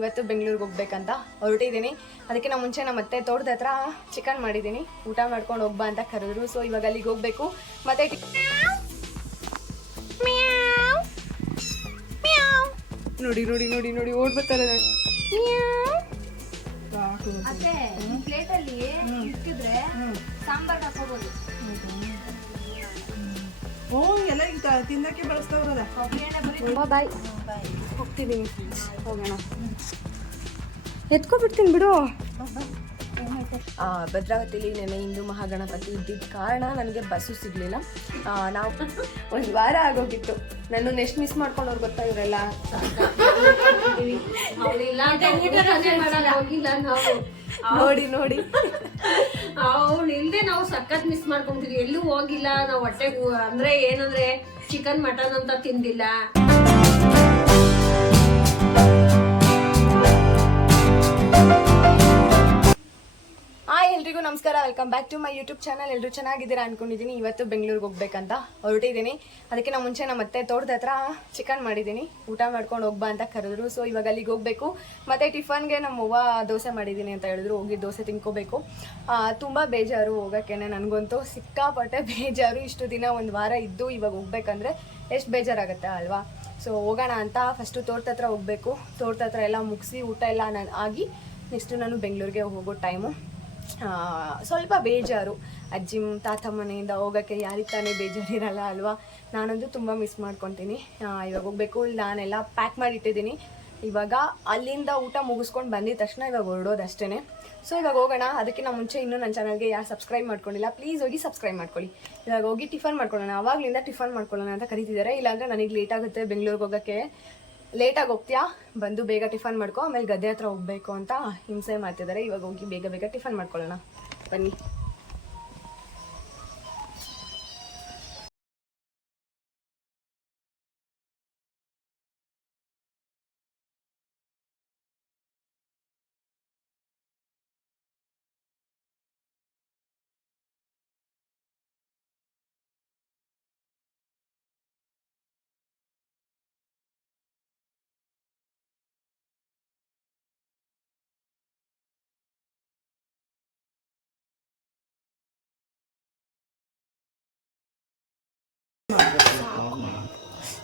ಇವತ್ತು ಬೆಂಗಳೂರಿಗೆ ಹೋಗ್ಬೇಕಂತ ಹೊರಟಿದ್ದೀನಿ. ಅದಕ್ಕೆ ನಾನು ಮುಂಚೆ ನಮ್ಮ ಮತ್ತೆ ತೋಟದ ಹತ್ರ ಚಿಕನ್ ಮಾಡಿದ್ದೀನಿ. ಊಟ ಮಾಡ್ಕೊಂಡು ಹೋಗ್ಬಾ ಅಂತ ಕರೆದ್ರು. ಸೊ ಇವಾಗ ಅಲ್ಲಿಗೆ ಹೋಗ್ಬೇಕು. ಮತ್ತೆ ನೋಡಿ ನೋಡಿ ನೋಡಿ ನೋಡಿ ಓಡ್ ಬರ್ತಾರೆ ಪ್ಲೇಟಲ್ಲಿ ಪ್ಲೇಟ್ ಅಲ್ಲಿ ಇಟ್ಟಿದ್ರೆ ಸಾಂಬಾರ್ ಹಾಕೋಬಹುದು ಓ ಎಲ್ಲ ಈಗ ತಿನ್ನಕ್ಕೆ ಬಳಸ್ತಾವ್ರದ ಬಾಯ್ ಹೋಗ್ತಿದ್ದೀನಿ ಹೋಗೋಣ. ಎತ್ಕೊಬಿಡ್ತೀನಿ ಬಿಡು. ಆ, ಭದ್ರಾವತಿಲಿ ನೆನೆ ಹಿಂದೂ ಮಹಾಗಣಪತಿ ಇದ್ದಿದ್ದ ಕಾರಣ ನನಗೆ ಬಸ್ಸು ಸಿಗಲಿಲ್ಲ. ನಾವು ಒಂದು ವಾರ ಆಗೋಗಿತ್ತು. ನಾನು ನೆಕ್ಸ್ಟ್ ಮಿಸ್ ಮಾಡ್ಕೊಂಡವ್ರು ಗೊತ್ತಾ ಇವರೆಲ್ಲ? ನೋಡಿ ನೋಡಿ. ಅವಳು ಇಲ್ದೆ ನಾವು ಸಖತ್ ಮಿಸ್ ಮಾಡ್ಕೊಂತೀವಿ ಎಲ್ಲೂ ಹೋಗಿಲ್ಲ. ನಾವು ಹೊಟ್ಟೆಗೆ ಅಂದ್ರೆ ಏನಂದ್ರೆ ಚಿಕನ್ ಮಟನ್ ಅಂತ ತಿಂದಿಲ್ಲ. ನಮಸ್ಕಾರ welcome back to my YouTube channel ಎಲ್ಲರೂ ಚೆನ್ನಾಗಿದ್ದೀರಾ ಅನ್ಕೊಂಡಿದ್ದೀನಿ. ಇವತ್ತು ಬೆಂಗಳೂರಿಗೆ ಹೋಗ್ಬೇಕಂತ ಹೊರಟಿದ್ದೀನಿ. ಅದಕ್ಕೆ ನಾನು ಮುಂಚೆ ನಮ್ಮ ಮತ್ತೆ ತೋಟದ ಹತ್ರ ಚಿಕನ್ ಮಾಡಿದ್ದೀನಿ. ಊಟ ಮಾಡ್ಕೊಂಡು ಹೋಗ್ಬಾ ಅಂತ ಕರೆದ್ರು. ಸೊ ಇವಾಗ ಅಲ್ಲಿಗೆ ಹೋಗಬೇಕು. ಮತ್ತು ಟಿಫನ್ಗೆ ನಮ್ಮ ಅವ್ವ ದೋಸೆ ಮಾಡಿದ್ದೀನಿ ಅಂತ ಹೇಳಿದ್ರು. ಹೋಗಿ ದೋಸೆ ತಿನ್ಕೋಬೇಕು. ತುಂಬ ಬೇಜಾರು ಹೋಗೋಕ್ಕೇನೆ ನನಗಂತೂ. ಸಿಕ್ಕಾಪಟ್ಟೆ ಬೇಜಾರು. ಇಷ್ಟು ದಿನ ಒಂದು ವಾರ ಇದ್ದು ಇವಾಗ ಹೋಗ್ಬೇಕಂದ್ರೆ ಎಷ್ಟು ಬೇಜಾರಾಗುತ್ತೆ ಅಲ್ವಾ? ಸೊ ಹೋಗೋಣ ಅಂತ ಫಸ್ಟು ತೋಟದ ಹತ್ರ ಹೋಗಬೇಕು. ತೋಟದ ಹತ್ರ ಎಲ್ಲ ಮುಗಿಸಿ ಊಟ ಎಲ್ಲ ನಾನು ಆಗಿ ನೆಕ್ಸ್ಟು ನಾನು ಬೆಂಗಳೂರಿಗೆ ಹೋಗೋ ಟೈಮು ಸ್ವಲ್ಪ ಬೇಜಾರು. ಅಜ್ಜಿ ತಾತ ಮನೆಯಿಂದ ಹೋಗೋಕ್ಕೆ ತಾನೇ ಬೇಜಾರಿರಲ್ಲ ಅಲ್ವಾ? ನಾನಂತೂ ತುಂಬ ಮಿಸ್ ಮಾಡ್ಕೊತೀನಿ. ಇವಾಗ ಹೋಗ್ಬೇಕು, ನಾನೆಲ್ಲ ಪ್ಯಾಕ್ ಮಾಡಿಟ್ಟಿದ್ದೀನಿ. ಇವಾಗ ಅಲ್ಲಿಂದ ಊಟ ಮುಗಿಸ್ಕೊಂಡು ಬಂದಿದ ತಕ್ಷಣ ಇವಾಗ ಹೊರಡೋದು ಅಷ್ಟೇ ಸೊ ಇವಾಗ ಹೋಗೋಣ. ಅದಕ್ಕಿಂತ ಮುಂಚೆ ಇನ್ನೂ ನನ್ನ ಚಾನಲ್ಗೆ ಯಾರು ಸಬ್ಸ್ಕ್ರೈಬ್ ಮಾಡ್ಕೊಂಡಿಲ್ಲ ಪ್ಲೀಸ್ ಹೋಗಿ ಸಬ್ಸ್ಕ್ರೈಬ್ ಮಾಡ್ಕೊಳ್ಳಿ. ಇವಾಗ ಹೋಗಿ ಟಿಫನ್ ಮಾಡ್ಕೊಳ್ಳೋಣ. ಆವಾಗಲಿಂದ ಟಿಫನ್ ಮಾಡ್ಕೊಳ್ಳೋಣ ಅಂತ ಕರಿತಿದ್ದಾರೆ. ಇಲ್ಲಾಂದರೆ ನನಗೆ ಲೇಟ್ ಆಗುತ್ತೆ ಬೆಂಗಳೂರಿಗೆ ಹೋಗೋಕ್ಕೆ. ಲೇಟಾಗಿ ಹೋಗ್ತೀಯಾ? ಬಂದು ಬೇಗ ಟಿಫನ್ ಮಾಡ್ಕೊ, ಆಮೇಲೆ ಗದ್ದೆ ಹತ್ರ ಹೋಗ್ಬೇಕು ಅಂತ ಹಿಂಸೆ ಮಾಡ್ತಿದ್ದಾರೆ ಇವಾಗ ಹೋಗಿ ಬೇಗ ಬೇಗ ಟಿಫನ್ ಮಾಡ್ಕೊಳ್ಳೋಣ. ಬನ್ನಿ.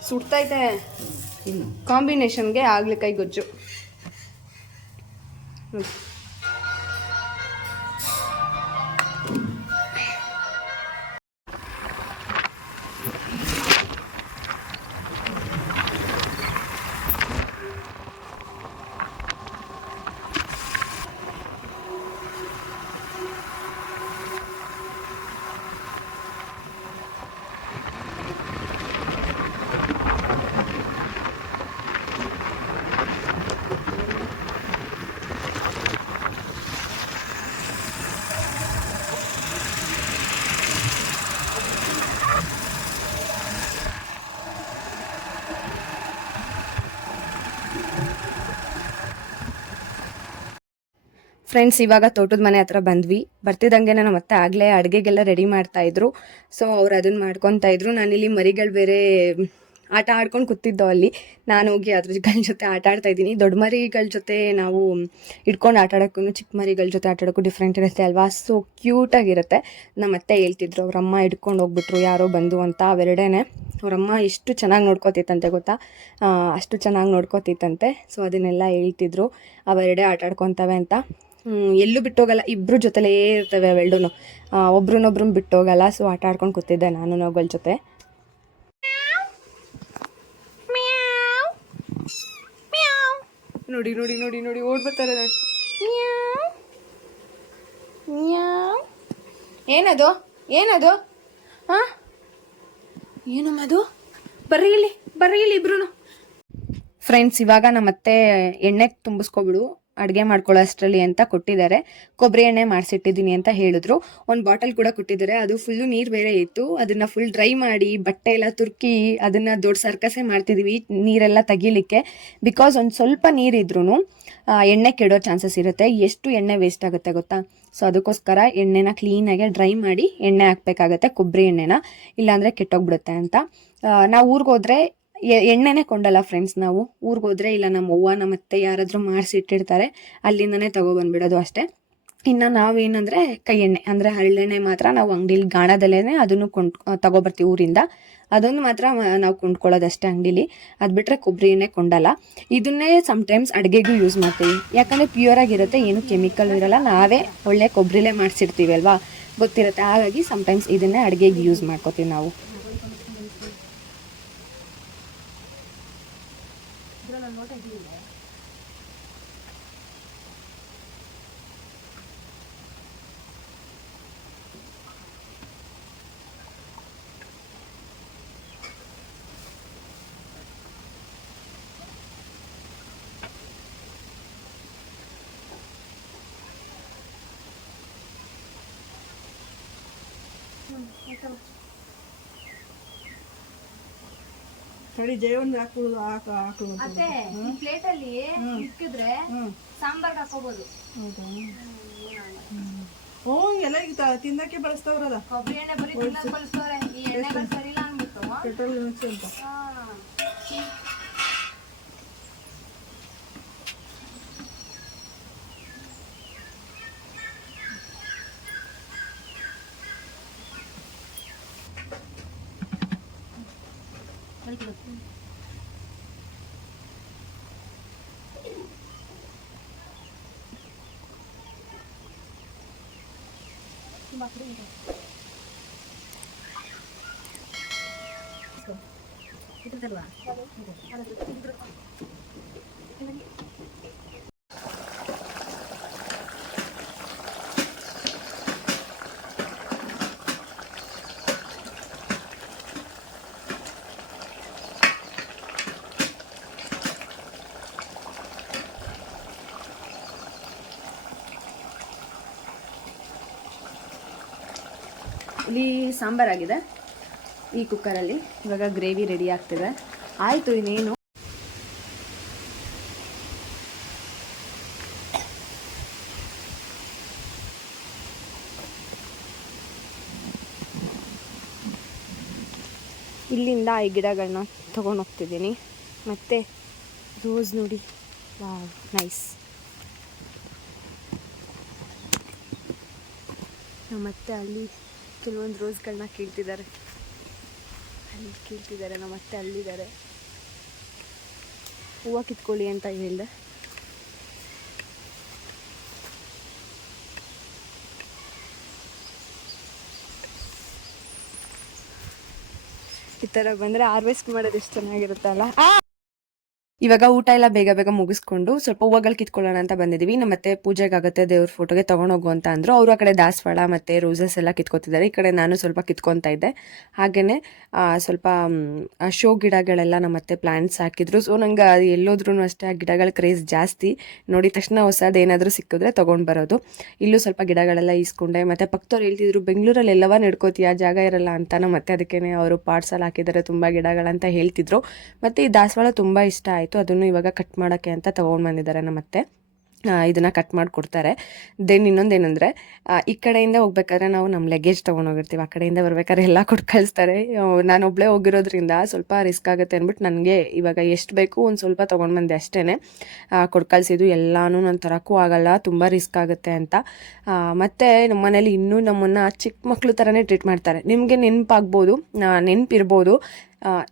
ಸುಡ್ತೈತೆ. ಕಾಂಬಿನೇಷನ್ಗೆ ಆಗ್ಲಿಕ್ಕಾಯಿ ಗೊಜ್ಜು. ಫ್ರೆಂಡ್ಸ್ ಇವಾಗ ತೋಟದ ಮನೆ ಹತ್ರ ಬಂದ್ವಿ. ಬರ್ತಿದ್ದಂಗೆ ನಾನು ಮತ್ತೆ ಆಗಲೇ ಅಡುಗೆಗೆಲ್ಲ ರೆಡಿ ಮಾಡ್ತಾ ಇದ್ರು. ಸೊ ಅವ್ರು ಅದನ್ನ ಮಾಡ್ಕೊತಾ ಇದ್ರು. ನಾನಿಲ್ಲಿ ಮರಿಗಳು ಬೇರೆ, ಆಟ ಆಡ್ಕೊಂಡು ಕೂತಿದ್ದೋ ಅಲ್ಲಿ. ನಾನು ಹೋಗಿ ಅದ್ರ ಜೊತೆ ಆಟ ಆಡ್ತಾ ಇದ್ದೀನಿ. ದೊಡ್ಡ ಮರಿಗಳ ಜೊತೆ ನಾವು ಇಟ್ಕೊಂಡು ಆಟ ಆಡೋಕ್ಕೂ ಚಿಕ್ಕ ಮರಿಗಳ ಜೊತೆ ಆಟ ಆಡೋಕ್ಕೂ ಡಿಫ್ರೆಂಟ್ ಇರುತ್ತೆ ಅಲ್ವಾ? ಸೊ ಕ್ಯೂಟಾಗಿರುತ್ತೆ ನಮ್ಮ ಅತ್ತೆ ಹೇಳ್ತಿದ್ರು ಅವ್ರಮ್ಮ ಇಟ್ಕೊಂಡು ಹೋಗ್ಬಿಟ್ರು, ಯಾರೋ ಬಂದು ಅಂತ ಅವೆರಡೇ ಅವರಮ್ಮ ಎಷ್ಟು ಚೆನ್ನಾಗಿ ನೋಡ್ಕೋತಿತ್ತಂತೆ ಗೊತ್ತಾ? ಅಷ್ಟು ಚೆನ್ನಾಗಿ ನೋಡ್ಕೋತಿತ್ತಂತೆ. ಸೊ ಅದನ್ನೆಲ್ಲ ಹೇಳ್ತಿದ್ರು. ಅವೆರಡೇ ಆಟ ಆಡ್ಕೊತವೆ ಅಂತ. ಎಲ್ಲೂ ಬಿಟ್ಟೋಗಲ್ಲ ಇಬ್ಬರು ಜೊತೆಲೇ ಇರ್ತವೆ ಅವೆಲ್ಡೂ ಒಬ್ರನ್ನೊಬ್ರನ್ನ ಬಿಟ್ಟೋಗಲ್ಲ ಸೊ ಆಟ ಆಡ್ಕೊಂಡು ಕೂತಿದ್ದೆ ನಾನು ಅವುಗಳ ಜೊತೆ. ನೋಡಿ ನೋಡಿ ನೋಡಿ ನೋಡಿ ಓಡ್ ಬರ್ತಾರೆ. ಏನದು? ಏನದು? ಹಾಂ ಏನಮ್ಮ ಅದು ಬರ್ರಿ ಇಲ್ಲಿ ಬರ್ರಿ ಇಲ್ಲಿ ಇಬ್ರು ಫ್ರೆಂಡ್ಸ್ ಇವಾಗ ನಮ್ಮತ್ತೆ ಎಣ್ಣೆ ತುಂಬಿಸ್ಕೊಬಿಡು. ಅಡುಗೆ ಮಾಡ್ಕೊಳ್ಳೋ ಅಷ್ಟರಲ್ಲಿ ಅಂತ ಕೊಟ್ಟಿದ್ದಾರೆ. ಕೊಬ್ಬರಿ ಎಣ್ಣೆ ಮಾಡಿಸಿಟ್ಟಿದ್ದೀನಿ ಅಂತ ಹೇಳಿದ್ರು. ಒಂದು ಬಾಟಲ್ ಕೂಡ ಕೊಟ್ಟಿದ್ದಾರೆ. ಅದು ಫುಲ್ಲು ನೀರು ಬೇರೆ ಇತ್ತು. ಅದನ್ನು ಫುಲ್ ಡ್ರೈ ಮಾಡಿ, ಬಟ್ಟೆ ಎಲ್ಲ ತುರ್ಕಿ, ಅದನ್ನು ದೊಡ್ಡ ಸರ್ಕಸೆ ಮಾಡ್ತಿದ್ದೀವಿ ನೀರೆಲ್ಲ ತೆಗಿಲಿಕ್ಕೆ. ಬಿಕಾಸ್ ಒಂದು ಸ್ವಲ್ಪ ನೀರಿದ್ರೂ ಎಣ್ಣೆ ಕೆಡೋ ಚಾನ್ಸಸ್ ಇರುತ್ತೆ. ಎಷ್ಟು ಎಣ್ಣೆ ವೇಸ್ಟ್ ಆಗುತ್ತೆ ಗೊತ್ತಾ? ಸೊ ಅದಕ್ಕೋಸ್ಕರ ಎಣ್ಣೆನ ಕ್ಲೀನಾಗೆ ಡ್ರೈ ಮಾಡಿ ಎಣ್ಣೆ ಹಾಕಬೇಕಾಗತ್ತೆ ಕೊಬ್ಬರಿ ಎಣ್ಣೆನ. ಇಲ್ಲಾಂದರೆ ಕೆಟ್ಟೋಗ್ಬಿಡುತ್ತೆ ಅಂತ. ನಾವು ಊರಿಗೆ ಎಣ್ಣೆನೇ ಕೊಂಡಲ್ಲ ಫ್ರೆಂಡ್ಸ್ ನಾವು. ಊರಿಗೆ ಹೋದ್ರೆ ಇಲ್ಲ ನಮ್ಮ ಅವ್ವ ನಮ್ಮ ಅತ್ತೆ ಯಾರಾದರೂ ಮಾಡಿಸಿ ಇಟ್ಟಿರ್ತಾರೆ. ಅಲ್ಲಿಂದನೇ ತಗೊಬಂದ್ಬಿಡೋದು ಅಷ್ಟೇ. ಇನ್ನು ನಾವೇನಂದರೆ ಕೈ ಎಣ್ಣೆ, ಅಂದರೆ ಹಳ್ಳೆಣ್ಣೆ ಮಾತ್ರ ನಾವು ಅಂಗಡಿಲಿ ಗಾಣದಲ್ಲೇ ಅದನ್ನು ಕೊಂಡ್ ತಗೊಬರ್ತೀವಿ ಊರಿಂದ. ಅದೊಂದು ಮಾತ್ರ ನಾವು ಕೊಂಡ್ಕೊಳ್ಳೋದಷ್ಟೇ ಅಂಗಡಿಲಿ. ಅದು ಬಿಟ್ಟರೆ ಕೊಬ್ಬರಿ ಎಣ್ಣೆ ಕೊಂಡಲ್ಲ. ಇದನ್ನೇ ಸಮ್ಟೈಮ್ಸ್ ಅಡುಗೆಗೂ ಯೂಸ್ ಮಾಡ್ತೀವಿ. ಯಾಕಂದರೆ ಪ್ಯೂರ್ ಆಗಿರುತ್ತೆ, ಏನು ಕೆಮಿಕಲ್ ಇರಲ್ಲ. ನಾವೇ ಒಳ್ಳೆ ಕೊಬ್ಬರಿಲೇ ಮಾಡಿಸಿರ್ತೀವಿ ಅಲ್ವಾ? ಗೊತ್ತಿರುತ್ತೆ. ಹಾಗಾಗಿ ಸಮ್ಟೈಮ್ಸ್ ಇದನ್ನೇ ಅಡುಗೆಗೆ ಯೂಸ್ ಮಾಡ್ಕೋತೀವಿ ನಾವು. ತಡಿ ಜೈವನ್ ಹಾಕೊಳ್ಳೋದು ಹಾಕ ಹಾಕು ಅತ್ತೆ ಪ್ಲೇಟಲ್ಲಿ ಇಕ್ಕಿದ್ರೆ ಸಾಂಬಾರ್ ಸಾಂಬಾರ್ಗೆ ಹಾಕೋಬಹುದು ಹೌದಾ? ಓ ಎಲ್ಲ ಈಗ ತಿನ್ನಕ್ಕೆ ಬಳಸ್ತವ್ರಲ್ಲ ಕೊಬ್ಬರಿ ಎಣ್ಣೆ ಬರೀ ತಿನ್ನಕ್ಕೆ ಬಳಸ್ತವ್ರೆ. ಈ ಎಣ್ಣೆಗಳು ಸರಿ ಇಲ್ಲ ಅಂದ್ಬಿಟ್ಟು petrol Itu kedua. Ada, ada, ada, ada, ada, ada, ada, ada, ada, ada, ಸಾಂಬಾರಾಗಿದೆ ಈ ಕುಕ್ಕರಲ್ಲಿ. ಇವಾಗ ಗ್ರೇವಿ ರೆಡಿ ಆಗ್ತಿದೆ. ಆಯಿತು, ಇನ್ನೇನು? ಇಲ್ಲಿಂದ ಈ ಗಿಡಗಳನ್ನ ತೊಗೊಂಡು ಹೋಗ್ತಿದ್ದೀನಿ. ಮತ್ತು ರೋಸ್ ನೋಡಿ. Wow, nice. ಮತ್ತೆ ಅಲ್ಲಿ ಕೆಲವೊಂದು ರೋಸ್ಗಳನ್ನ ಕೀಳ್ತಿದ್ದಾರೆ. ಅಲ್ಲಿ ಕೀಳ್ತಿದ್ದಾರೆ, ನಮ್ಮ ಅತ್ತೆ ಅಲ್ಲಿದ್ದಾರೆ. ಹೂವು ಕಿತ್ಕೊಳ್ಳಿ ಅಂತ ಹೇಳಿದೆ ಈ ಥರ ಬಂದರೆ ಹಾರ್ವೆಸ್ಟ್ ಮಾಡೋದು ಎಷ್ಟು ಚೆನ್ನಾಗಿರುತ್ತಲ್ಲ? ಇವಾಗ ಊಟ ಎಲ್ಲ ಬೇಗ ಬೇಗ ಮುಗಿಸ್ಕೊಂಡು ಸ್ವಲ್ಪ ಹೂವುಗಳು ಕಿತ್ಕೊಳ್ಳೋಣ ಅಂತ ಬಂದಿದ್ದೀವಿ ನಮ್ಮ ಮತ್ತೆ ಪೂಜೆಗಾಗುತ್ತೆ, ದೇವ್ರ ಫೋಟೋಗೆ ತಗೊಂಡೋಗು ಅಂತ ಅಂದರು. ಅವರು ಆ ಕಡೆ ದಾಸವಾಳ ಮತ್ತು ರೋಸಸ್ ಎಲ್ಲ ಕಿತ್ಕೊತಿದ್ದಾರೆ. ಈ ಕಡೆ ನಾನು ಸ್ವಲ್ಪ ಕಿತ್ಕೊತಾ ಇದ್ದೆ. ಹಾಗೆಯೇ ಸ್ವಲ್ಪ ಶೋ ಗಿಡಗಳೆಲ್ಲ ನಮ್ಮ ಮತ್ತೆ ಪ್ಲಾಂಟ್ಸ್ ಹಾಕಿದ್ರು. ಸೊ ನಂಗೆ ಎಲ್ಲೋದ್ರೂ ಅಷ್ಟೇ ಆ ಗಿಡಗಳ ಕ್ರೇಜ್ ಜಾಸ್ತಿ. ನೋಡಿದ ತಕ್ಷಣ ಹೊಸದು ಏನಾದರೂ ಸಿಕ್ಕಿದ್ರೆ ತೊಗೊಂಡು ಬರೋದು. ಇಲ್ಲೂ ಸ್ವಲ್ಪ ಗಿಡಗಳೆಲ್ಲ ಈಸ್ಕೊಂಡೆ. ಮತ್ತು ಪಕ್ಕದವ್ರು ಹೇಳ್ತಿದ್ರು, ಬೆಂಗಳೂರಲ್ಲಿ ಎಲ್ಲವ ನಡ್ಕೋತೀಯ? ಜಾಗ ಇರಲ್ಲ ಅಂತ. ನಮ್ಮ ಮತ್ತೆ ಅದಕ್ಕೇ ಅವರು ಪಾರ್ಟ್ಸಲ್ಲಿ ಹಾಕಿದ್ದಾರೆ, ತುಂಬ ಗಿಡಗಳಂತ ಹೇಳ್ತಿದ್ರು. ಮತ್ತು ಈ ದಾಸವಾಳ ತುಂಬ ಇಷ್ಟ ಆಯಿತು. ಅದನ್ನು ಇವಾಗ ಕಟ್ ಮಾಡೋಕ್ಕೆ ಅಂತ ತೊಗೊಂಡು ಬಂದಿದ್ದಾರೆ ನಮ್ಮ ಅತ್ತೆ. ಇದನ್ನು ಕಟ್ ಮಾಡಿ ಕೊಡ್ತಾರೆ ದೆನ್ ಇನ್ನೊಂದೇನೆಂದರೆ ಈ ಕಡೆಯಿಂದ ಹೋಗ್ಬೇಕಾದ್ರೆ ನಾವು ನಮ್ಮ ಲಗೇಜ್ ತೊಗೊಂಡೋಗಿರ್ತೀವಿ ಆ ಕಡೆಯಿಂದ ಬರ್ಬೇಕಾದ್ರೆ ಎಲ್ಲ ಕೊಟ್ಟು ಕಳಿಸ್ತಾರೆ. ನಾನು ಒಬ್ಬಳೇ ಹೋಗಿರೋದ್ರಿಂದ ಸ್ವಲ್ಪ ರಿಸ್ಕ್ ಆಗುತ್ತೆ ಅಂದ್ಬಿಟ್ಟು ನನಗೆ ಇವಾಗ ಎಷ್ಟು ಬೇಕು ಒಂದು ಸ್ವಲ್ಪ ತೊಗೊಂಡು ಬಂದೆ ಅಷ್ಟೇ ಕೊಟ್ಟು ಕಳಿಸಿದ್ದು ಎಲ್ಲನೂ ನಾನು ತರೋಕ್ಕೂ ಆಗಲ್ಲ, ತುಂಬ ರಿಸ್ಕ್ ಆಗುತ್ತೆ ಅಂತ. ಮತ್ತೆ ನಮ್ಮ ಮನೇಲಿ ಇನ್ನೂ ನಮ್ಮನ್ನು ಚಿಕ್ಕ ಮಕ್ಕಳು ಥರನೇ ಟ್ರೀಟ್ ಮಾಡ್ತಾರೆ. ನಿಮಗೆ ನೆನಪಾಗ್ಬೋದು ನೆನಪಿರ್ಬೋದು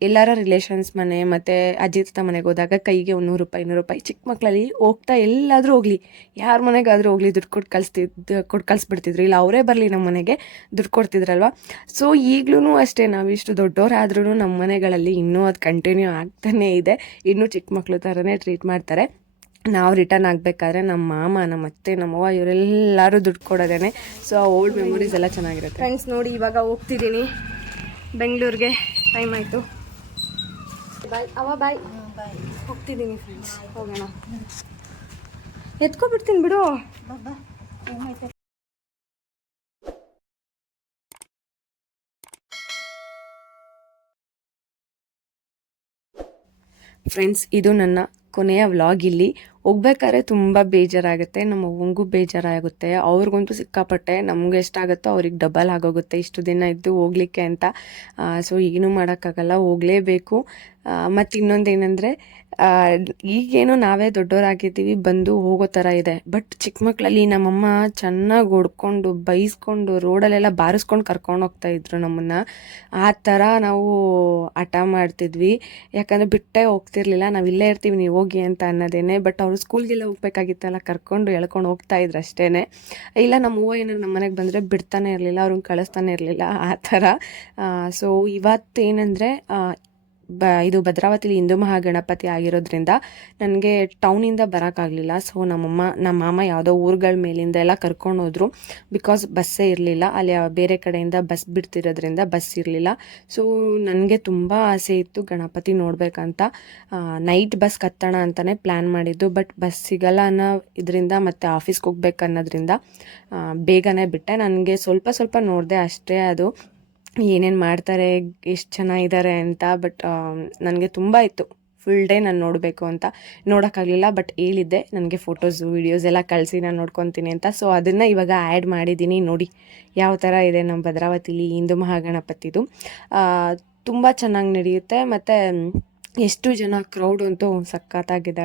ಎಲ್ಲರ ರಿಲೇಷನ್ಸ್ ಮನೆ ಮತ್ತು ಅಜ್ಜಿ ತಾತ ಮನೆಗೆ ಹೋದಾಗ ಕೈಗೆ ಒಂದು ನೂರು ರೂಪಾಯಿ, ಇನ್ನೂರು ರೂಪಾಯಿ. ಚಿಕ್ಕ ಮಕ್ಕಳಲ್ಲಿ ಹೋಗ್ತಾ ಎಲ್ಲಾದರೂ ಹೋಗಲಿ. ಯಾರ ಮನೆಗಾದರೂ ಹೋಗಲಿ, ದುಡ್ಡು ಕೊಟ್ಟು ಕಳಿಸ್ತಿದ್ದು ಕೊಟ್ಟು ಕಳಿಸ್ಬಿಡ್ತಿದ್ರು. ಇಲ್ಲ, ಅವರೇ ಬರಲಿ ನಮ್ಮ ಮನೆಗೆ, ದುಡ್ಡು ಕೊಡ್ತಿದ್ರಲ್ವ? ಸೊ ಈಗಲೂ ಅಷ್ಟೇ ನಾವು ಇಷ್ಟು ದೊಡ್ಡವರಾದ್ರೂ ನಮ್ಮ ಮನೆಗಳಲ್ಲಿ ಇನ್ನೂ ಅದು ಕಂಟಿನ್ಯೂ ಆಗ್ತಾನೇ ಇದೆ. ಇನ್ನೂ ಚಿಕ್ಕ ಮಕ್ಕಳು ಥರನೇ ಟ್ರೀಟ್ ಮಾಡ್ತಾರೆ. ನಾವು ರಿಟರ್ನ್ ಆಗಬೇಕಾದ್ರೆ ನಮ್ಮ ಮಾಮ ನಮ್ಮ ಅತ್ತೆ ನಮ್ಮವ್ವ ಇವರೆಲ್ಲರೂ ದುಡ್ಡು ಕೊಡೋದೇನೆ. ಸೊ ಆ ಓಲ್ಡ್ ಮೆಮೊರೀಸ್ ಎಲ್ಲ ಚೆನ್ನಾಗಿರುತ್ತೆ. ಫ್ರೆಂಡ್ಸ್ ನೋಡಿ ಇವಾಗ ಹೋಗ್ತಿದ್ದೀನಿ ಬೆಂಗಳೂರಿಗೆ ಟೈಮ್ ಆಯಿತು. ಬಾಯ್. ಅವ ಬಾಯ್. ಹೋಗ್ತಿದ್ದೀನಿ ಫ್ರೆಂಡ್ಸ್ ಹೋಗೋಣ. ಎತ್ಕೊಬಿಡ್ತೀನಿ ಬಿಡು. ಫ್ರೆಂಡ್ಸ್ ಇದು ನನ್ನ ಕೊನೆಯ ವ್ಲಾಗ್ ಇಲ್ಲಿ. ಹೋಗ್ಬೇಕಾದ್ರೆ ತುಂಬ ಬೇಜಾರಾಗುತ್ತೆ, ನಮ್ಮ ಅವ್ವಂಗೂ ಬೇಜಾರಾಗುತ್ತೆ. ಅವ್ರಿಗಂತೂ ಸಿಕ್ಕಾಪಟ್ಟೆ ನಮ್ಗೆ ಎಷ್ಟಾಗುತ್ತೋ ಅವ್ರಿಗೆ ಡಬಲ್ ಆಗೋಗುತ್ತೆ ಇಷ್ಟು ದಿನ ಇದ್ದು ಹೋಗ್ಲಿಕ್ಕೆ ಅಂತ. ಸೊ ಏನು ಮಾಡೋಕ್ಕಾಗಲ್ಲ, ಹೋಗಲೇಬೇಕು. ಮತ್ತು ಇನ್ನೊಂದೇನೆಂದರೆ ಈಗೇನೋ ನಾವೇ ದೊಡ್ಡವರಾಗಿದ್ದೀವಿ, ಬಂದು ಹೋಗೋ ಥರ ಇದೆ. ಬಟ್ ಚಿಕ್ಕ ಮಕ್ಕಳಲ್ಲಿ ನಮ್ಮಮ್ಮ ಚೆನ್ನಾಗಿ ಹೊಡ್ಕೊಂಡು ಬೈಸ್ಕೊಂಡು, ರೋಡಲ್ಲೆಲ್ಲ ಬಾರಿಸ್ಕೊಂಡು ಕರ್ಕೊಂಡು ಹೋಗ್ತಾ ಇದ್ರು ನಮ್ಮನ್ನು. ಆ ಥರ ನಾವು ಹಠ ಮಾಡ್ತಿದ್ವಿ. ಯಾಕಂದರೆ ಬಿಟ್ಟೇ ಹೋಗ್ತಿರ್ಲಿಲ್ಲ. ನಾವು ಇಲ್ಲೇ ಇರ್ತೀವಿ, ನೀವು ಹೋಗಿ ಅಂತ ಅನ್ನೋದೇನೆ. ಬಟ್ ಅವರು ಸ್ಕೂಲ್ಗೆಲ್ಲ ಹೋಗ್ಬೇಕಾಗಿತ್ತಲ್ಲ, ಕರ್ಕೊಂಡು ಎಳ್ಕೊಂಡು ಹೋಗ್ತಾ ಇದ್ರು ಅಷ್ಟೇ ಇಲ್ಲ, ನಮ್ಮ ಹೂವು ಏನಾದ್ರು ನಮ್ಮ ಮನೆಗೆ ಬಂದರೆ ಬಿಡ್ತಾನೆ ಇರಲಿಲ್ಲ, ಅವ್ರನ್ನ ಕಳಿಸ್ತಾನೆ ಇರಲಿಲ್ಲ, ಆ ಥರ. ಸೊ ಇವತ್ತೇನೆಂದರೆ ಬ, ಇದು ಭದ್ರಾವತಿಲಿ ಹಿಂದೂ ಮಹಾಗಣಪತಿ ಆಗಿರೋದ್ರಿಂದ ನನಗೆ ಟೌನಿಂದ ಬರೋಕ್ಕಾಗಲಿಲ್ಲ. ಸೊ ನಮ್ಮಮ್ಮ ನಮ್ಮ ಮಾಮ ಯಾವುದೋ ಊರುಗಳ ಮೇಲಿಂದ ಎಲ್ಲ ಕರ್ಕೊಂಡು ಹೋದರು. ಬಿಕಾಸ್ ಬಸ್ಸೇ ಇರಲಿಲ್ಲ. ಅಲ್ಲಿ ಬೇರೆ ಕಡೆಯಿಂದ ಬಸ್ ಬಿಡ್ತಿರೋದ್ರಿಂದ ಬಸ್ ಇರಲಿಲ್ಲ. ಸೊ ನನಗೆ ತುಂಬ ಆಸೆ ಇತ್ತು ಗಣಪತಿ ನೋಡಬೇಕಂತ. ನೈಟ್ ಬಸ್ ಕತ್ತೋಣ ಅಂತಲೇ ಪ್ಲ್ಯಾನ್ ಮಾಡಿದ್ದು. ಬಟ್ ಬಸ್ ಸಿಗಲ್ಲ ಅನ್ನೋ ಇದರಿಂದ ಮತ್ತು ಆಫೀಸ್ಗೆ ಹೋಗ್ಬೇಕನ್ನೋದ್ರಿಂದ ಬೇಗನೆ ಬಿಟ್ಟೆ. ನನಗೆ ಸ್ವಲ್ಪ ಸ್ವಲ್ಪ ನೋಡಿದೆ ಅಷ್ಟೇ ಅದು. ಏನೇನು ಮಾಡ್ತಾರೆ, ಎಷ್ಟು ಚೆನ್ನಾಗಿದ್ದಾರೆ ಅಂತ, ಬಟ್ ನನಗೆ ತುಂಬ ಇತ್ತು. ಫುಲ್ ಡೇ ನಾನು ನೋಡಬೇಕು ಅಂತ. ನೋಡೋಕ್ಕಾಗಲಿಲ್ಲ, ಬಟ್ ಹೇಳಿದ್ದೆ. ನನಗೆ ಫೋಟೋಸು ವೀಡಿಯೋಸ್ ಎಲ್ಲ ಕಳಿಸಿ ನಾನು ನೋಡ್ಕೊತೀನಿ ಅಂತ. ಸೊ ಅದನ್ನು ಇವಾಗ ಆ್ಯಡ್ ಮಾಡಿದ್ದೀನಿ. ನೋಡಿ, ಯಾವ ಥರ ಇದೆ ನಮ್ಮ ಭದ್ರಾವತಿಲಿ ಹಿಂದೂ ಮಹಾಗಣಪತಿದು. ತುಂಬ ಚೆನ್ನಾಗಿ ನಡೆಯುತ್ತೆ. ಮತ್ತು, ಎಷ್ಟು ಜನ ಕ್ರೌಡ್ ಅಂತೂ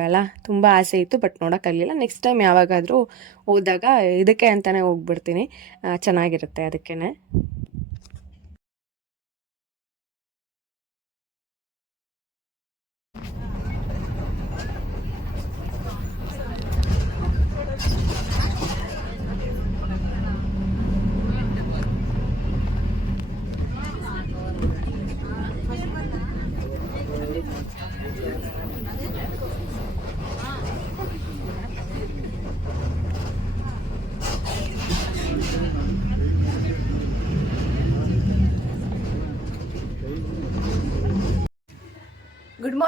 ಅಲ್ಲ ತುಂಬ ಆಸೆ ಇತ್ತು, ಬಟ್ ನೋಡೋಕ್ಕಾಗಲಿಲ್ಲ. ನೆಕ್ಸ್ಟ್ ಟೈಮ್ ಯಾವಾಗಾದರೂ ಹೋದಾಗ ಇದಕ್ಕೆ ಅಂತಲೇ ಹೋಗ್ಬಿಡ್ತೀನಿ. ಚೆನ್ನಾಗಿರುತ್ತೆ ಅದಕ್ಕೇ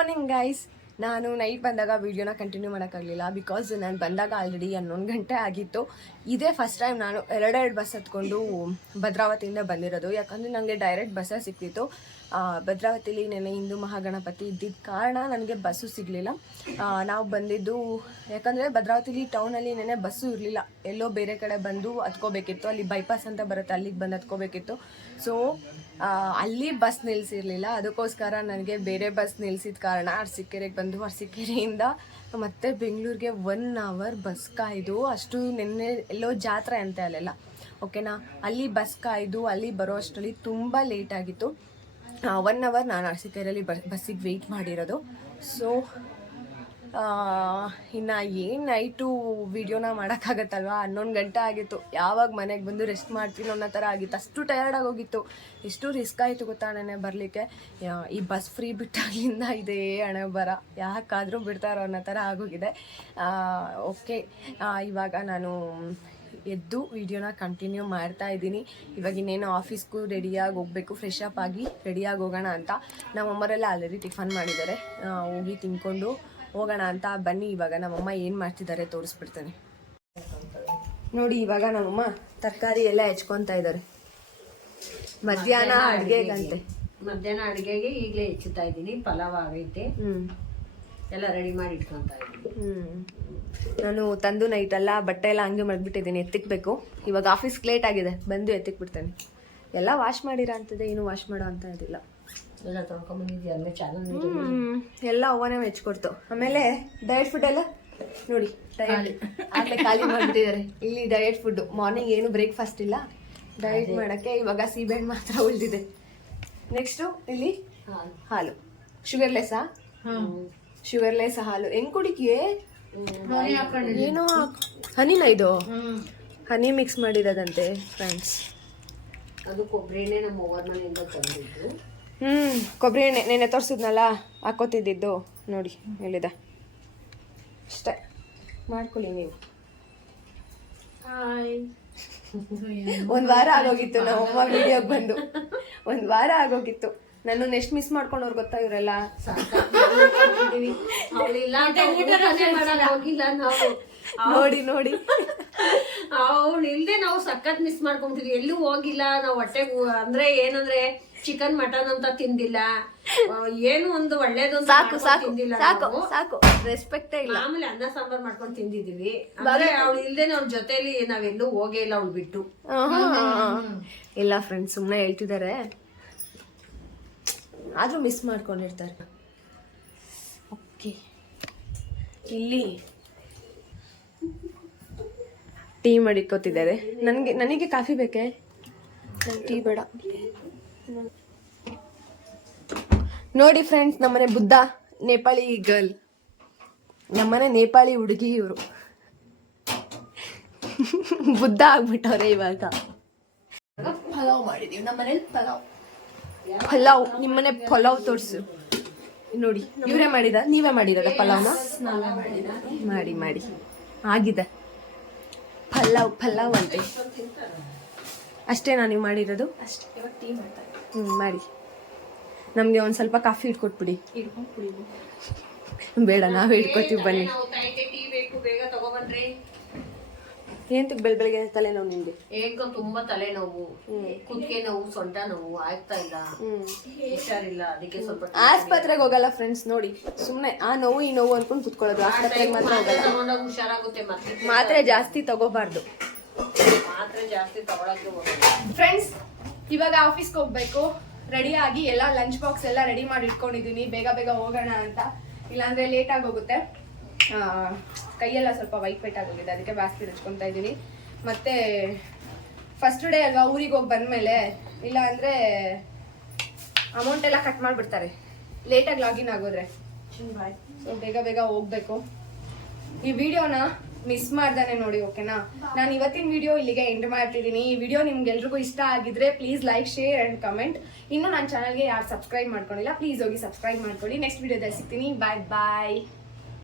ಮಾರ್ನಿಂಗ್ ಗೈಸ್ ನಾನು ನೈಟ್ ಬಂದಾಗ ವೀಡಿಯೋನ ಕಂಟಿನ್ಯೂ ಮಾಡೋಕ್ಕಾಗಲಿಲ್ಲ ಬಿಕಾಸ್ ನಾನು ಬಂದಾಗ ಆಲ್ರೆಡಿ ಹನ್ನೊಂದು ಗಂಟೆ ಆಗಿತ್ತು. ಇದೇ ಫಸ್ಟ್ ಟೈಮ್ ನಾನು ಎರಡೆರಡು ಬಸ್ ಹತ್ಕೊಂಡು ಭದ್ರಾವತಿಯಿಂದ ಬಂದಿರೋದು. ಯಾಕಂದರೆ ನನಗೆ ಡೈರೆಕ್ಟ್ ಬಸ್ಸೇ ಸಿಕ್ತಿತ್ತು. ಭದ್ರಾವತಿಲಿ ನೆನೆ ಹಿಂದೂ ಮಹಾಗಣಪತಿ ಇದ್ದಿದ್ದ ಕಾರಣ ನನಗೆ ಬಸ್ಸು ಸಿಗಲಿಲ್ಲ. ನಾವು ಬಂದಿದ್ದು, ಯಾಕಂದರೆ ಭದ್ರಾವತಿಲಿ ಟೌನಲ್ಲಿ ನೆನೆ ಬಸ್ಸು ಇರಲಿಲ್ಲ. ಎಲ್ಲೋ ಬೇರೆ ಕಡೆ ಬಂದು ಹತ್ಕೋಬೇಕಿತ್ತು. ಅಲ್ಲಿ ಬೈಪಾಸ್ ಅಂತ ಬರುತ್ತೆ, ಅಲ್ಲಿಗೆ ಬಂದು ಹತ್ಕೋಬೇಕಿತ್ತು. ಸೊ ಅಲ್ಲಿ ಬಸ್ ನಿಲ್ಲಿಸಿರ್ಲಿಲ್ಲ ಅದಕ್ಕೋಸ್ಕರ ನನಗೆ ಬೇರೆ ಬಸ್ ನಿಲ್ಸಿದ ಕಾರಣ ಅರಸೀಕೆರೆಗೆ ಬಂದು ಅರಸೀಕೆರೆಯಿಂದ ಮತ್ತೆ ಬೆಂಗಳೂರಿಗೆ ಒನ್ ಅವರ್ ಬಸ್ ಕಾಯ್ದು ಅಷ್ಟು ನಿನ್ನೆ ಎಲ್ಲೋ ಜಾತ್ರೆ ಅಂತೆ ಅಲ್ಲೆಲ್ಲ. ಓಕೆನಾ ಅಲ್ಲಿ ಬಸ್ ಕಾಯ್ದು ಅಲ್ಲಿ ಬರೋ ಅಷ್ಟರಲ್ಲಿ ತುಂಬ ಲೇಟ್ ಆಗಿತ್ತು. ಒನ್ ಅವರ್ ನಾನು ಅರಸೀಕೆರೆಯಲ್ಲಿ ಬಸ್ ಬಸ್ಸಿಗೆ ವೆಯ್ಟ್ ಮಾಡಿರೋದು. ಸೊ ಇನ್ನು ಏನು ನೈಟು ವಿಡಿಯೋನ ಮಾಡೋಕ್ಕಾಗತ್ತಲ್ವಾ? ಹನ್ನೊಂದು ಗಂಟೆ ಆಗಿತ್ತು. ಯಾವಾಗ ಮನೆಗೆ ಬಂದು ರೆಸ್ಟ್ ಮಾಡ್ತೀನಿ ಅನ್ನೋ ಥರ ಆಗಿತ್ತು. ಅಷ್ಟು ಟಯರ್ಡ್ ಆಗೋಗಿತ್ತು ಎಷ್ಟು ರಿಸ್ಕ್ ಆಯಿತು ಗೊತ್ತಾ ನನಗೆ ಬರಲಿಕ್ಕೆ? ಈ ಬಸ್ ಫ್ರೀ ಬಿಟ್ಟಾಗಿಂದ ಇದೇ ಹಣ ಬರ. ಯಾಕಾದರೂ ಬಿಡ್ತಾರೋ ಅನ್ನೋ ಥರ ಆಗೋಗಿದೆ. ಓಕೆ ಇವಾಗ ನಾನು ಎದ್ದು ವಿಡಿಯೋನ ಕಂಟಿನ್ಯೂ ಮಾಡ್ತಾ ಇದ್ದೀನಿ. ಇವಾಗ ಇನ್ನೇನು ಆಫೀಸ್ಗೂ ರೆಡಿಯಾಗಿ ಹೋಗಬೇಕು. ಫ್ರೆಶ್ ಅಪ್ ಆಗಿ ರೆಡಿಯಾಗಿ ಹೋಗೋಣ ಅಂತ. ನಮ್ಮಮ್ಮರೆಲ್ಲ ಆಲ್ರೆಡಿ ಟಿಫನ್ ಮಾಡಿದ್ದಾರೆ. ಹೋಗಿ ತಿನ್ಕೊಂಡು ಹೋಗೋಣ ಅಂತ ಬನ್ನಿ ಇವಾಗ. ನಮ್ಮಮ್ಮ ಏನು ಮಾಡ್ತಿದ್ದಾರೆ ತೋರಿಸ್ಬಿಡ್ತೇನೆ. ನೋಡಿ ಇವಾಗ ನಮ್ಮಮ್ಮ ತರಕಾರಿ ಎಲ್ಲ ಹೆಚ್ಕೊತಾ ಇದ್ದಾರೆ. ಮಧ್ಯಾಹ್ನ ಅಡುಗೆಗಂತೆ. ಮಧ್ಯಾಹ್ನ ಅಡುಗೆಗೆ ಈಗಲೇ ಹೆಚ್ಚುತ್ತಾ ಇದ್ದೀನಿ. ಪಲಾವ್ ಆಗೈತೆ. ಹ್ಞೂ ಎಲ್ಲ ರೆಡಿ ಮಾಡಿ ಇಟ್ಕೊತಾ ಇದ್ದೀನಿ. ನಾನು ತಂದು ನೈಟ್ ಎಲ್ಲ ಬಟ್ಟೆ ಎಲ್ಲ ಹಂಗೆ ಮಡ್ಬಿಟ್ಟಿದ್ದೀನಿ. ಎತ್ತಿಕ್ಬೇಕು. ಇವಾಗ ಆಫೀಸ್ಗೆ ಲೇಟ್ ಆಗಿದೆ. ಬಂದು ಎತ್ತಿಕ್ಬಿಡ್ತೇನೆ. ಎಲ್ಲ ವಾಶ್ ಮಾಡಿರೋ ಅಂಥದ್ದೇ ಏನು ವಾಶ್ ಮಾಡೋ ಅಂತ ಇದಿಲ್ಲ. ಎಲ್ಲ ಅವನೇ ಮೆಚ್ಕೊಡ್ತು ಆಮೇಲೆ ಡಯಟ್ ಫುಡ್ ಎಲ್ಲ ನೋಡಿ ಡಯಟ್ ಆಗ್ಲೇ ಖಾಲಿ ಮಾಡ್ಬಿಟ್ಟಿದ್ದಾರೆ. ಇಲ್ಲಿ ಡಯಟ್ ಫುಡ್ ಮಾರ್ನಿಂಗ್ ಏನು ಬ್ರೇಕ್ಫಾಸ್ಟ್ ಇಲ್ಲ. ಡಯಟ್ ಮಾಡಕ್ಕೆ ಇವಾಗ ಸೀಬೆಹಣ್ಣು ಮಾತ್ರ ಉಳಿದಿದೆ. ನೆಕ್ಸ್ಟು ಇಲ್ಲಿ ಹಾಲು. ಶುಗರ್ಲೆಸ್ಸಾ ಶುಗರ್ಲೆಸ್ ಹಾಲು. ಹೆಂಗ್ ಕುಡಿಕೆ ಏನೋ ಹನಿನ ಇದು? ಹನಿ ಮಿಕ್ಸ್ ಮಾಡಿರೋದಂತೆ ಫ್ರೆಂಡ್ಸ್ ಅದು ಕೊಬ್ಬರಿನೇ ನಮ್ಮ ಓವರ್ ಮನೆಯಿಂದ ತಂದಿದ್ದು. ಹ್ಮ್ ಕೊಬ್ಬರಿ ಎಣ್ಣೆ ನೆನೆ ತೋರಿಸಿದ್ನಲ್ಲ ಹಾಕೋತಿದ್ದಿದ್ದು. ನೋಡಿ ಹೇಳಿದೆ. ಅಷ್ಟೇ. ಮಾಡ್ಕೊಳ್ಳಿ ನೀವು. ಒಂದ್ ವಾರ ಆಗೋಗಿತ್ತು ನಮ್ಮಮ್ಮ ವಿಡಿಯೋಗೆ ಬಂದು. ಒಂದ್ ವಾರ ಆಗೋಗಿತ್ತು. ನಾನು ನೆಕ್ಸ್ಟ್ ಮಿಸ್ ಮಾಡ್ಕೊಂಡವ್ರು ಗೊತ್ತಾ ಇವರೆಲ್ಲ? ನಾವು. ನೋಡಿ ನೋಡಿ. ಅವಳು ಇಲ್ದೆ ನಾವು ಸಖತ್ ಮಿಸ್ ಮಾಡ್ಕೊಂತೀವಿ ಎಲ್ಲೂ ಹೋಗಿಲ್ಲ ನಾವು ಹೊಟ್ಟೆಗೆ ಅಂದ್ರೆ ಏನಂದ್ರೆ ಚಿಕನ್ ಮಟನ್ ಅಂತ ತಿಂದಿಲ್ಲ. ಏನು ಒಂದು ಒಳ್ಳೇದು ಸಾಕು ಮಾಡ್ಕೊಂಡ್ ಸಾಕು ತಿಂದಿಲ್ಲ ಸಾಕು ನಾವು. ಸಾಕು. ರೆಸ್ಪೆಕ್ಟೇ ಇಲ್ಲ. ಆಮೇಲೆ ಅನ್ನ ಸಾಂಬಾರ್ ಮಾಡ್ಕೊಂಡು ತಿಂದಿದೀವಿ ಆದ್ರೆ ಅವಳು ಇಲ್ದೆ ಅವ್ಳ ಜೊತೆಲಿ ನಾವೆಲ್ಲೂ ಹೋಗೇ ಇಲ್ಲ ಅವ್ಳು ಬಿಟ್ಟು. ಆಹಾ. ಇಲ್ಲ ಫ್ರೆಂಡ್ಸ್ ಸುಮ್ಮನೆ ಹೇಳ್ತಿದ್ದಾರೆ ಆದ್ರೂ ಮಿಸ್ ಮಾಡ್ಕೊಂಡಿರ್ತಾರೆ ಇಲ್ಲಿ. ಟೀ ಮಾಡಿಕೋತಿದ್ದಾರೆ. ನನಗೆ ನನಗೆ ಕಾಫಿ ಬೇಕೇ? ನಂಗೆ ಟೀ ಬೇಡ. ನೋಡಿ ಫ್ರೆಂಡ್ಸ್ ನಮ್ಮನೆ ಬುದ್ಧ, ನೇಪಾಳಿ ಗರ್ಲ್ ನಮ್ಮನೆ ನೇಪಾಳಿ ಹುಡುಗಿ ಇವರು. ಬುದ್ಧ ಆಗ್ಬಿಟ್ಟವ್ರೆ ಇವಾಗ. ಪಲಾವ್ ಮಾಡಿದೀವಿ, ನಮ್ಮನೇಲಿ ಪಲಾವ್. ಪಲಾವ್, ನಿಮ್ಮನೆ ಪಲಾವ್ ತೋರಿಸು. ನೋಡಿ, ಇವರೇ ಮಾಡಿದ, ನೀವೇ ಮಾಡಿರೋದ ಪಲಾವ್ನ? ಮಾಡಿ ಮಾಡಿ. ಆಗಿದೆ. ಪಲಾವ್ ಪಲಾವ್ ಅಂತ. ಅಷ್ಟೇನಾ ನೀವು ಮಾಡಿರೋದು? ಹ್ಞೂ ಮಾಡಿ. ನಮಗೆ ಒಂದು ಸ್ವಲ್ಪ ಕಾಫಿ ಇಟ್ಕೊಟ್ಬಿಡಿ ಬೇಡ ನಾವು ಇಟ್ಕೊತೀವಿ ಬನ್ನಿ. ನಾವು ಬೆಳ್ ಬೆಳಗ್ಗೆ ತಲೆನೋವು ನಿಮಗೆ? ಏಕೋ ತುಂಬಾ ತಲೆನೋವು. ಕುದ್ಕೆ ನೋವು ಸೊಂಟ ನೋವು ಆಗ್ತಾ ಇಲ್ಲ. ಹುಷಾರಿಲ್ಲ ಅದಕ್ಕೆ ಸ್ವಲ್ಪ ಆಸ್ಪತ್ರೆಗೆ ಹೋಗಲ್ಲ ಫ್ರೆಂಡ್ಸ್ ನೋಡಿ. ಸುಮ್ಮನೆ ಆ ನೋವು ಈ ನೋವು ಅನ್ಕೊಂಡು ಕುತ್ಕೊಳ್ಳೋದು. ಆಸ್ಪತ್ರೆಗೆ ಮಾತ್ರ ಹೋಗಲ್ಲ. ಹುಷಾರಾಗುತ್ತೆ ಮಾತ್ರೆ ಜಾಸ್ತಿ ತಗೋಬಾರ್ದು. ಮಾತ್ರೆ ಜಾಸ್ತಿ ತಗೊಳಕ್ಕೆ ಹೋಗಲ್ಲ. ಫ್ರೆಂಡ್ಸ್ ಇವಾಗ ಆಫೀಸ್ಗೆ ಹೋಗ್ಬೇಕು. ರೆಡಿ ಆಗಿ ಎಲ್ಲ ಲಂಚ್ ಬಾಕ್ಸ್ ಎಲ್ಲ ರೆಡಿ ಮಾಡಿ ಇಟ್ಕೊಂಡಿದ್ದೀನಿ ಬೇಗ ಬೇಗ ಹೋಗೋಣ ಅಂತ. ಇಲ್ಲಾಂದ್ರೆ ಲೇಟ್ ಆಗಿ ಹೋಗುತ್ತೆ. ಕೈಯೆಲ್ಲ ಸ್ವಲ್ಪ ವೈಟ್ ವೈಟ್ ಆಗೋಗಿದೆ ಅದಕ್ಕೆ ಜಾಸ್ತಿ ಹಚ್ಕೊತಾ ಇದ್ದೀನಿ ಮತ್ತೆ ಫಸ್ಟ್ ಡೇ ಅಲ್ವಾ ಊರಿಗೆ ಹೋಗಿ ಬಂದ್ಮೇಲೆ ಇಲ್ಲ ಅಂದ್ರೆ ಅಮೌಂಟ್ ಎಲ್ಲ ಕಟ್ ಮಾಡಿಬಿಡ್ತಾರೆ. ಲೇಟಾಗಿ ಲಾಗಿನ್ ಆಗೋದ್ರೆ. ಸೊ ಬೇಗ ಬೇಗ ಹೋಗ್ಬೇಕು. ಈ ವಿಡಿಯೋನ ಮಿಸ್ ಮಾಡ್ದಾನೆ ನೋಡಿ ಓಕೆನಾ ನಾನು ಇವತ್ತಿನ ವಿಡಿಯೋ ಇಲ್ಲಿಗೆ ಎಂಡ್ ಮಾಡ್ತಿದ್ದೀನಿ ಈ ವಿಡಿಯೋ ನಿಮ್ಗೆಲ್ರಿಗೂ ಇಷ್ಟ ಆಗಿದ್ರೆ please like share and comment ಇನ್ನು ನನ್ನ ಚಾನಲ್ಗೆ ಯಾರು ಸಬ್ಸ್ಕ್ರೈಬ್ ಮಾಡ್ಕೊಂಡಿಲ್ಲ ಪ್ಲೀಸ್ ಹೋಗಿ ಸಬ್ಸ್ಕ್ರೈಬ್ ಮಾಡ್ಕೊಳ್ಳಿ. ನೆಕ್ಸ್ಟ್ ವಿಡಿಯೋದಲ್ಲಿ ಸಿಗ್ತೀನಿ. ಬಾಯ್ ಬಾಯ್